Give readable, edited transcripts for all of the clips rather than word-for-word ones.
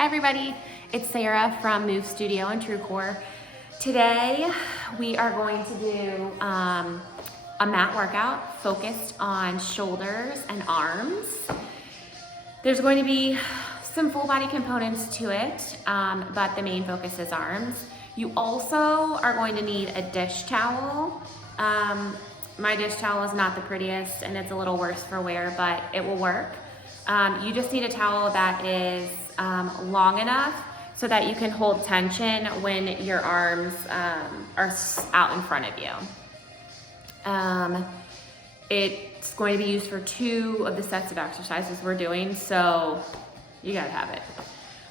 Hi everybody, it's Sarah from Move Studio and TrueCore. Today we are going to do a mat workout focused on shoulders and arms. There's going to be some full body components to it, but the main focus is arms. You also are going to need a dish towel. My dish towel is not the prettiest and it's a little worse for wear, but it will work. You just need a towel that is long enough so that you can hold tension when your arms are out in front of you. It's going to be used for 2 of the sets of exercises we're doing, so you gotta have it.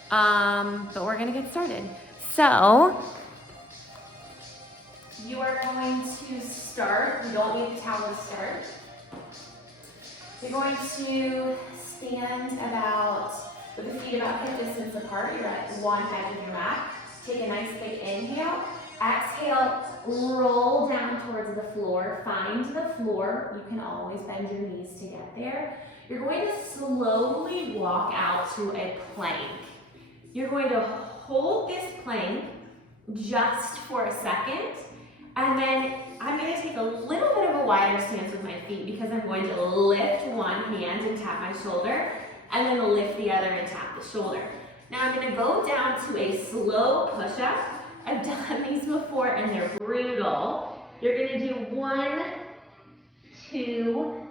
But we're gonna get started. So, you are going to start, you don't need the towel to start. You're going to stand about, with the feet about hip distance apart. You're at one edge of your mat. Take a nice big inhale. Exhale, roll down towards the floor. Find the floor. You can always bend your knees to get there. You're going to slowly walk out to a plank. You're going to hold this plank just for a second, and then I'm going to take a little bit of a wider stance with my feet because I'm going to lift one hand and tap my shoulder, and then lift the other and tap the shoulder. Now I'm going to go down to a slow push-up. I've done these before and they're brutal. You're going to do 1, 2,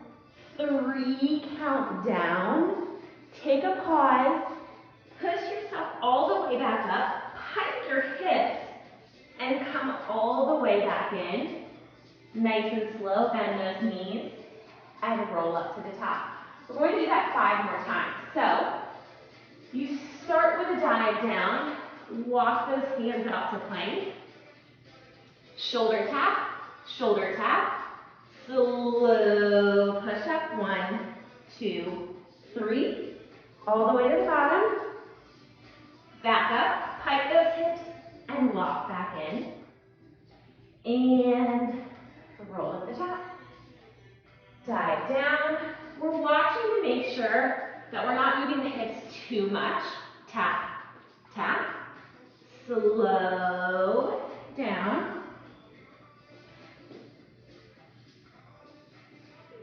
3, count down. Take a pause. Push yourself all the way back up. Pike your hips and come all the way back in. Nice and slow, bend those knees and roll up to the top. We're going to do that 5 more times. So, you start with a dive down, walk those hands up to plank, shoulder tap, slow push up, 1, 2, 3, all the way to the bottom, back up, pike those hips, and walk back in, and roll at the top, dive down. We're watching to make sure that we're not moving the hips too much. Tap, tap, slow down,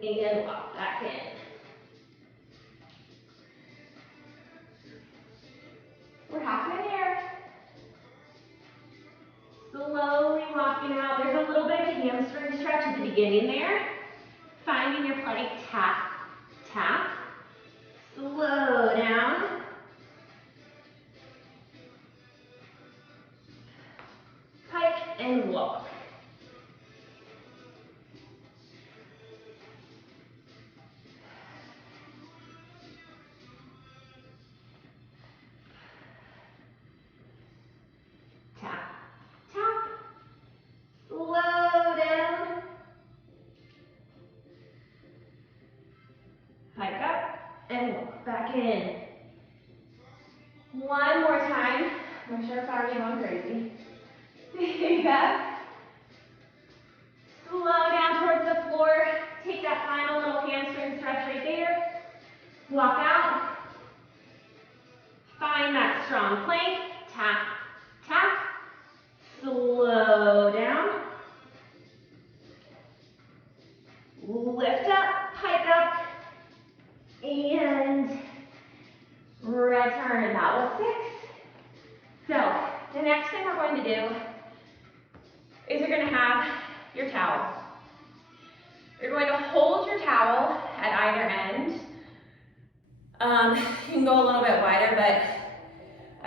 and walk back in. We're halfway there. Slowly walking out. There's a little bit of a hamstring stretch at the beginning there. Finding your plank, tap, tap, slow down, pike and walk. Tap, tap, slow down, pike up and walk back in. 1 more time. I'm sure it's already going crazy. Big up. Slow down towards the floor. Take that final little hamstring stretch right there. Walk out. Find that strong plank. Tap, tap. Slow down. Lift up, pike up, and return, and that was 6. So, the next thing we're going to do is you're going to have your towel. You're going to hold your towel at either end. You can go a little bit wider, but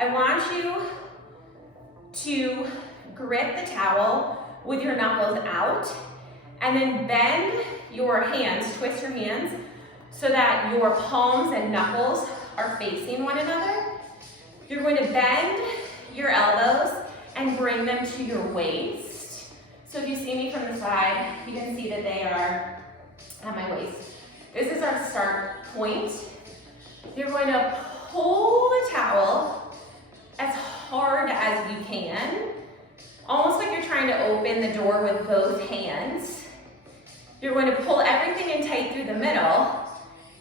I want you to grip the towel with your knuckles out and then bend your hands, twist your hands so that your palms and knuckles are facing one another. You're going to bend your elbows and bring them to your waist. So if you see me from the side, you can see that they are at my waist. This is our start point. You're going to pull the towel as hard as you can, almost like you're trying to open the door with both hands. You're going to pull everything in tight through the middle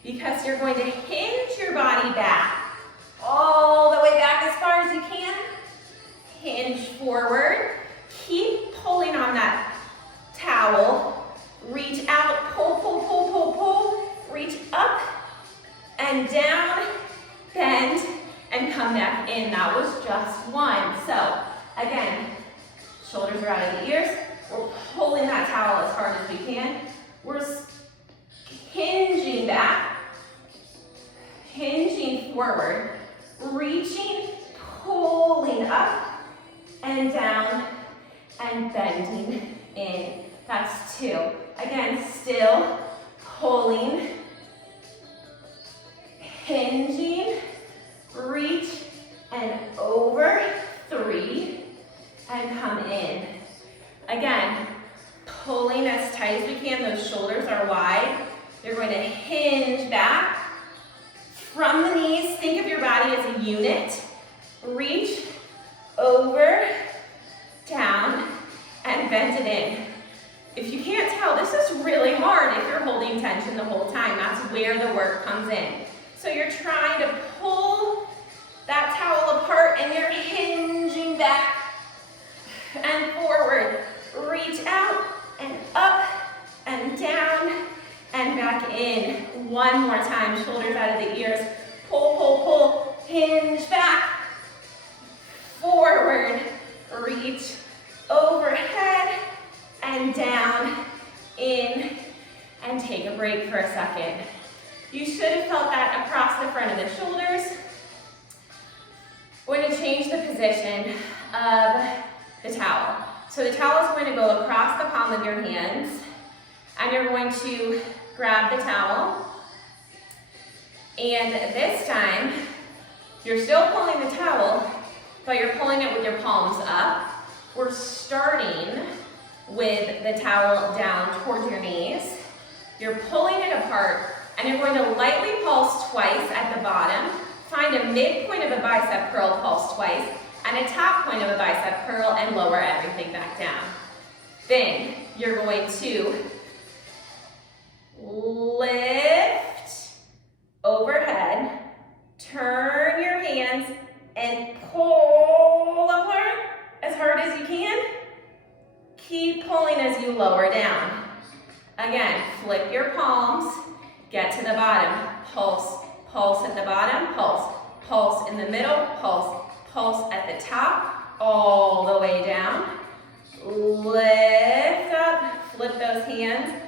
because you're going to hinge your body back all the way back come back in. That was just one. So again, shoulders are out of the ears. We're pulling that towel as hard as we can. We're hinging back, hinging forward, reaching, pulling up and down, and bending in. That's two. Again, still pulling, hinging, reach, and over, three, and come in. Again, pulling as tight as we can. Those shoulders are wide. You're going to hinge back from the knees. Think of your body as a unit. Reach, over, down, and bend it in. If you can't tell, this is really hard if you're holding tension the whole time. That's where the work comes in. So you're trying to pull that towel apart and you're hinging back and forward. Reach out and up and down and back in. One more time, shoulders out of the ears. Pull, pull, pull, hinge back, forward, reach, overhead, and down, in, and take a break for a second. You should have felt that across the front of the shoulders. We're going to change the position of the towel. So the towel is going to go across the palm of your hands, and you're going to grab the towel, and this time, you're still pulling the towel, but you're pulling it with your palms up. We're starting with the towel down towards your knees. You're pulling it apart, and you're going to lightly pulse twice at the bottom. Find a midpoint of a bicep curl, pulse twice, and a top point of a bicep curl, and lower everything back down. Then you're going to lift overhead, turn your hands, and pull apart as hard as you can. Keep pulling as you lower down. Again, flip your palms, get to the bottom, pulse, pulse at the bottom, pulse, pulse in the middle, pulse, pulse at the top, all the way down. Lift up, flip those hands,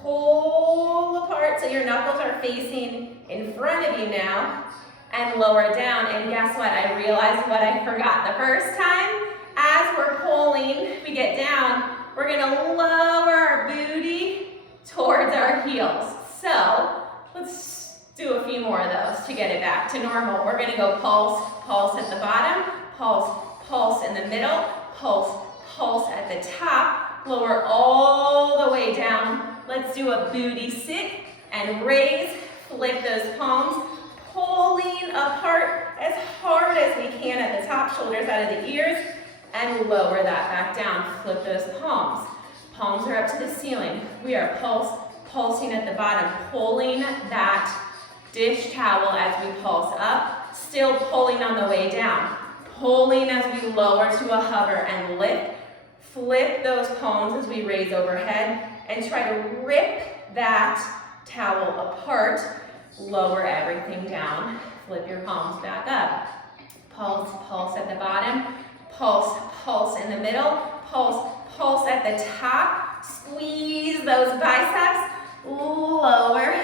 pull apart so your knuckles are facing in front of you now, and lower down. And guess what? I realized what I forgot the first time. As we're pulling, we get down, we're gonna lower our booty towards our heels. So let's do a few more of those to get it back to normal. We're gonna go pulse, pulse at the bottom, pulse, pulse in the middle, pulse, pulse at the top, lower all the way down. Let's do a booty sit and raise, flip those palms, pulling apart as hard as we can at the top, shoulders out of the ears, and lower that back down. Flip those palms. Palms are up to the ceiling. We are pulsing at the bottom, pulling that dish towel as we pulse up, still pulling on the way down, pulling as we lower to a hover and lift. Flip those palms as we raise overhead and try to rip that towel apart. Lower everything down. Flip your palms back up. Pulse, pulse at the bottom. Pulse, pulse in the middle. Pulse, pulse at the top. Squeeze those biceps. Lower,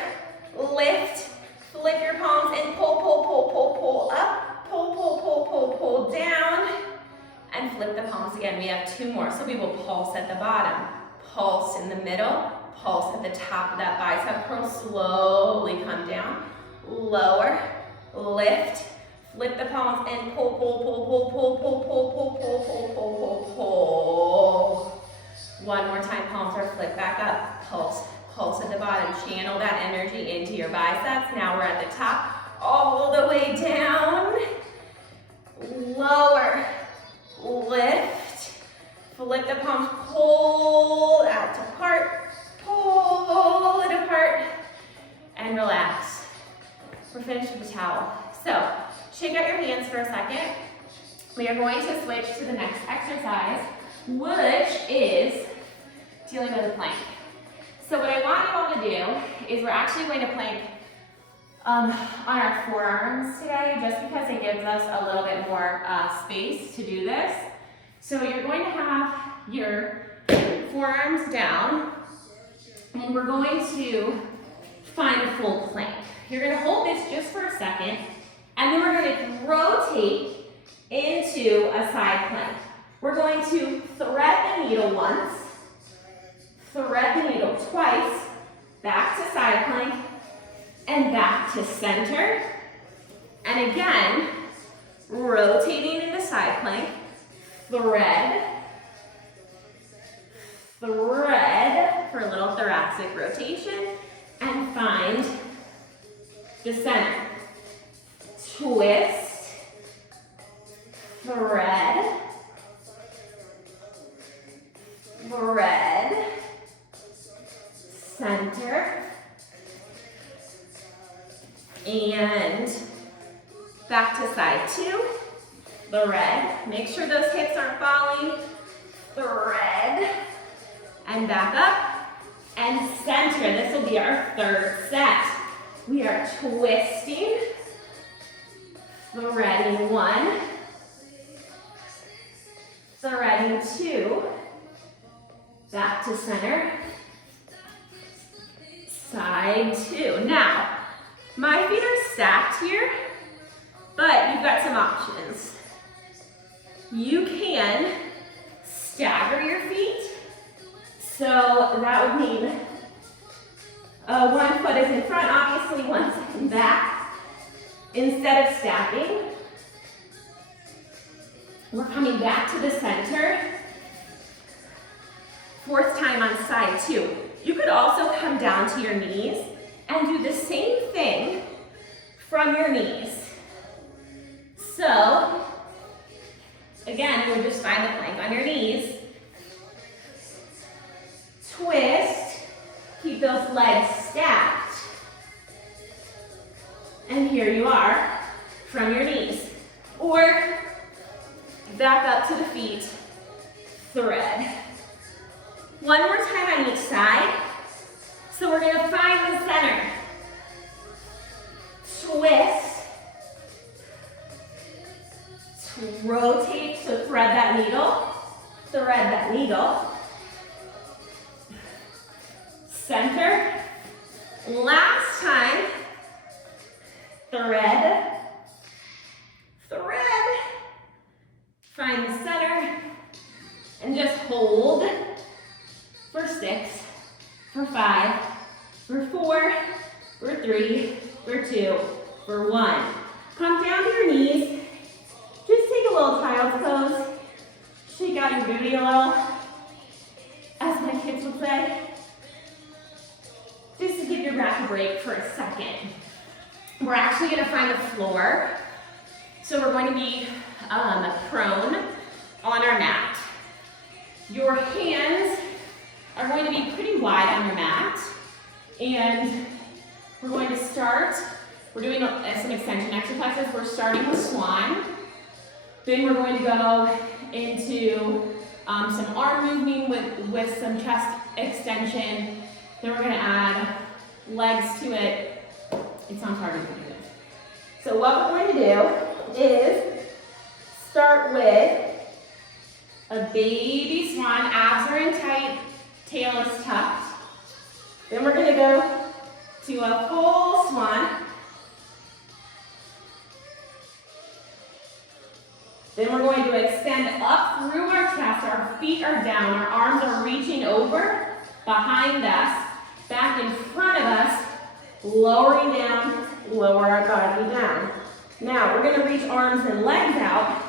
lift, flip your palms and pull, pull, pull, pull, pull up. Pull, pull, pull, pull, pull down. And flip the palms again. We have two more. So we will pulse at the bottom. Pulse in the middle. Pulse at the top of that bicep curl. Slowly come down. Lower, lift, flip the palms and pull, pull, pull, pull, pull, pull, pull, pull, pull, pull, pull, pull, pull. One more time, palms are flipped back up. Pulse, pulse at the bottom. Channel that energy into your biceps. Now we're at the top, all the way down. Lower, lift, flip the palms, pull that apart, pull it apart, and relax. We're finished with the towel. So, shake out your hands for a second. We are going to switch to the next exercise, which is dealing with a plank. So what I want you all to do is we're actually going to plank on our forearms today, just because it gives us a little bit more space to do this. So you're going to have your forearms down, and we're going to find a full plank. You're going to hold this just for a second, and then we're going to rotate into a side plank. We're going to thread the needle once, thread the needle twice, back to side plank, and back to center. And again, rotating into side plank, thread, thread for a little thoracic rotation, and find the center. Twist, thread, thread, center, and back to side two, thread. Make sure those hips aren't falling, thread, and back up, and center. This will be our third set. We are twisting, threading one, threading two, back to center, side two. Now, my feet are stacked here, but you've got some options. You can stagger your feet. So that would mean one foot is in front, obviously, one's in back. Instead of stacking, we're coming back to the center. Fourth time on side two. You could also come down to your knees and do the same thing from your knees. So, again, you'll just find the plank on your knees. Twist, keep those legs stacked. And here you are from your knees. Or back up to the feet, thread. One more time on each side. So we're gonna find the center. Twist, rotate to thread that needle, center, last time, thread, find the center, and just hold for 6, for 5, for 4, for 3, for 2, for 1. Come down to your knees, just take a little child's pose, shake out your booty a little, as my kids would say. Just to give your back a break for a second. We're actually gonna find the floor. So we're going to be prone on our mat. Your hands are going to be pretty wide on your mat. And we're going to start, we're doing some extension exercises. We're starting with swan. Then we're going to go into some arm movement with some chest extension. Then we're going to add legs to it. It sounds hard to do this. So what we're going to do is start with a baby swan. Abs are in tight, tail is tucked. Then we're going to go to a full swan. Then we're going to extend up through our chest. Our feet are down. Our arms are reaching over, behind us, back in front of us, lowering down, lower our body down. Now, we're going to reach arms and legs out.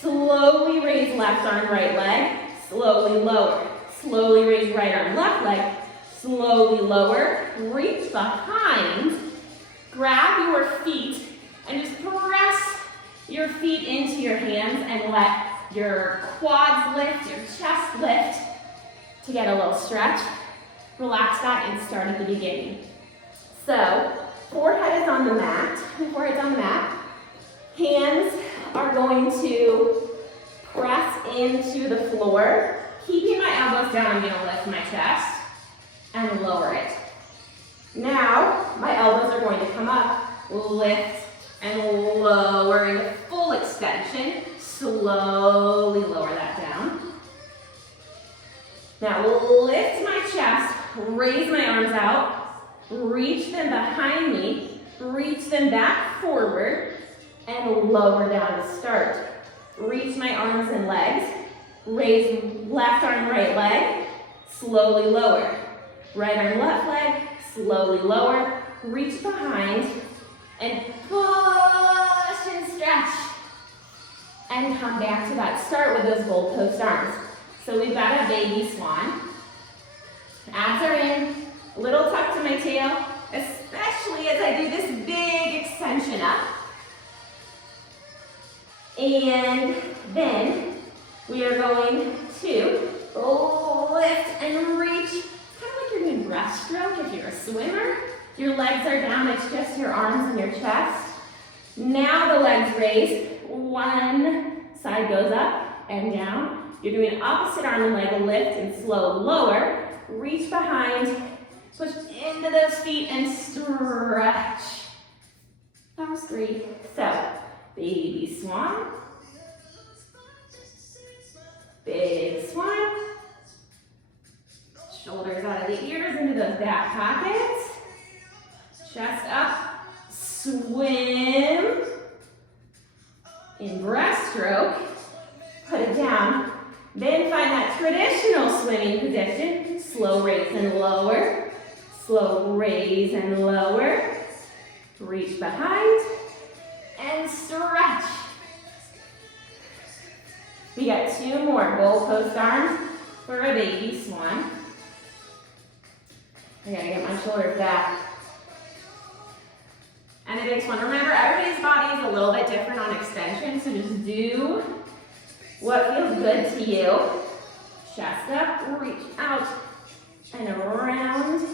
Slowly raise left arm, right leg. Slowly lower. Slowly raise right arm, left leg. Slowly lower. Reach behind. Grab your feet and just press your feet into your hands and let your quads lift, your chest lift to get a little stretch. Relax that and start at the beginning. So, forehead is on the mat. Forehead's on the mat. Hands are going to press into the floor. Keeping my elbows down, I'm going to lift my chest and lower it. Now, my elbows are going to come up lift, and lower into full extension. Slowly lower that down. Now lift my chest, raise my arms out, reach them behind me, reach them back forward, and lower down to start. Reach my arms and legs, raise left arm, right leg, slowly lower. Right arm, left leg, slowly lower, reach behind, and push and stretch. And come back to that start with those goalpost arms. So we've got a baby swan. Abs are in, a little tuck to my tail, especially as I do this big extension up. And then we are going to lift and reach, kind of like you're doing breaststroke if you're a swimmer. Your legs are down, it's just your arms and your chest. Now the legs raise, one side goes up and down. You're doing opposite arm and leg lift and slow lower. Reach behind, push into those feet and stretch. That was 3. So, baby swan. Big swan. Shoulders out of the ears into those back pockets. Chest up. Swim. In breaststroke. Put it down. Then find that traditional swimming position. Slow raise and lower. Slow raise and lower. Reach behind and stretch. We got 2 more goalpost arms for a baby swan. I gotta get my shoulders back. And the big swan. Remember, everybody's body is a little bit different on extension, so just do what feels good to you. Chest up, reach out, and around,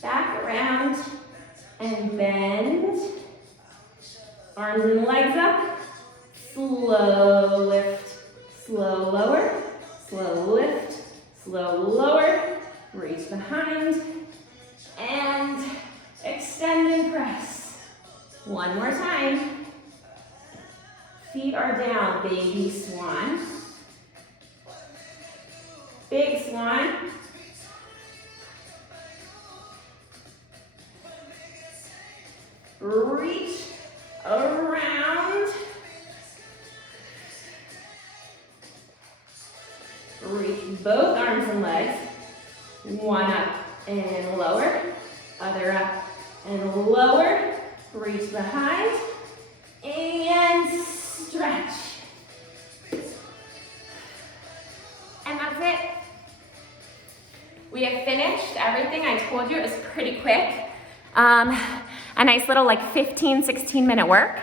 back around, and bend. Arms and legs up. Slow lift, slow lower, slow lift, slow lower. Reach behind, and extend and press. One more time. Feet are down, baby swan. Big swan. Reach around. Reach both arms and legs. One up and lower. Other up and lower. Reach behind. And stretch. And that's it. We have finished everything. I told you it was pretty quick. A nice little like 15, 16 minute work.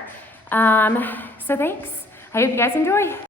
So thanks. I hope you guys enjoy.